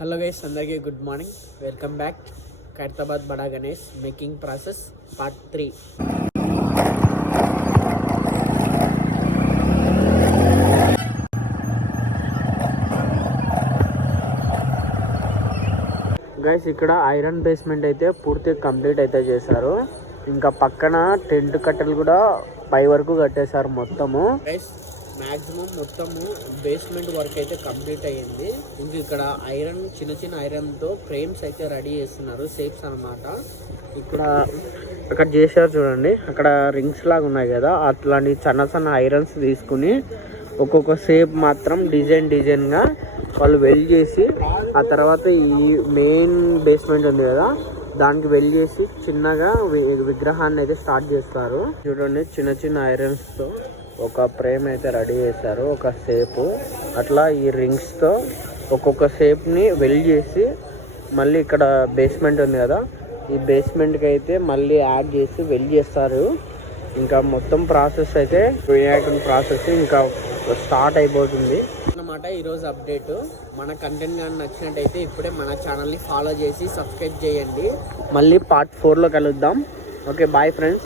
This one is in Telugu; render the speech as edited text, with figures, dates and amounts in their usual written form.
హలో గైస్, అందరికీ good morning. Welcome back. Khairatabad Bada Ganesh making process part 3. Guys, ఇక్కడ ఐరన్ బేస్మెంట్ అయితే పూర్తిగా కంప్లీట్ అయితే చేశారు. ఇంకా పక్కన టెంట్ కట్టెలు కూడా పై వరకు కట్టేశారు మొత్తము. గైస్, మ్యాక్సిమం మొత్తము బేస్మెంట్ వర్క్ అయితే కంప్లీట్ అయ్యింది. ఇంక ఇక్కడ ఐరన్ చిన్న చిన్న ఐరన్తో ఫ్రేమ్స్ అయితే రెడీ చేస్తున్నారు, షేప్స్ అనమాట. ఇక్కడ అక్కడ చేశారు చూడండి, అక్కడ రింగ్స్ లాగా ఉన్నాయి కదా, అట్లాంటి చిన్న చిన్న ఐరన్స్ తీసుకుని ఒక్కొక్క షేప్ మాత్రం డిజైన్గా వాళ్ళు వెల్డ్ చేసి, ఆ తర్వాత ఈ మెయిన్ బేస్మెంట్ ఉంది కదా దానికి వెల్డ్ చేసి చిన్నగా విగ్రహాన్ని అయితే స్టార్ట్ చేస్తారు. చూడండి, చిన్న చిన్న ఐరన్స్తో ఒక ఫ్రేమ్ అయితే రెడీ చేశారు, ఒక షేపు. అట్లా ఈ రింగ్స్తో ఒక్కొక్క షేప్ని వెల్డ్ చేసి మళ్ళీ ఇక్కడ బేస్మెంట్ ఉంది కదా, ఈ బేస్మెంట్కి అయితే మళ్ళీ యాడ్ చేసి వెల్డ్ చేస్తారు. ఇంకా మొత్తం ప్రాసెస్ అయితే వినాయకుని ప్రాసెస్ ఇంకా స్టార్ట్ అయిపోతుంది అన్నమాట. ఈరోజు అప్డేట్. మన కంటెంట్ కానీ నచ్చినట్టయితే ఇప్పుడే మన ఛానల్ని ఫాలో చేసి సబ్స్క్రైబ్ చేయండి. మళ్ళీ పార్ట్ 4లో కలుద్దాం. Okay, bye friends.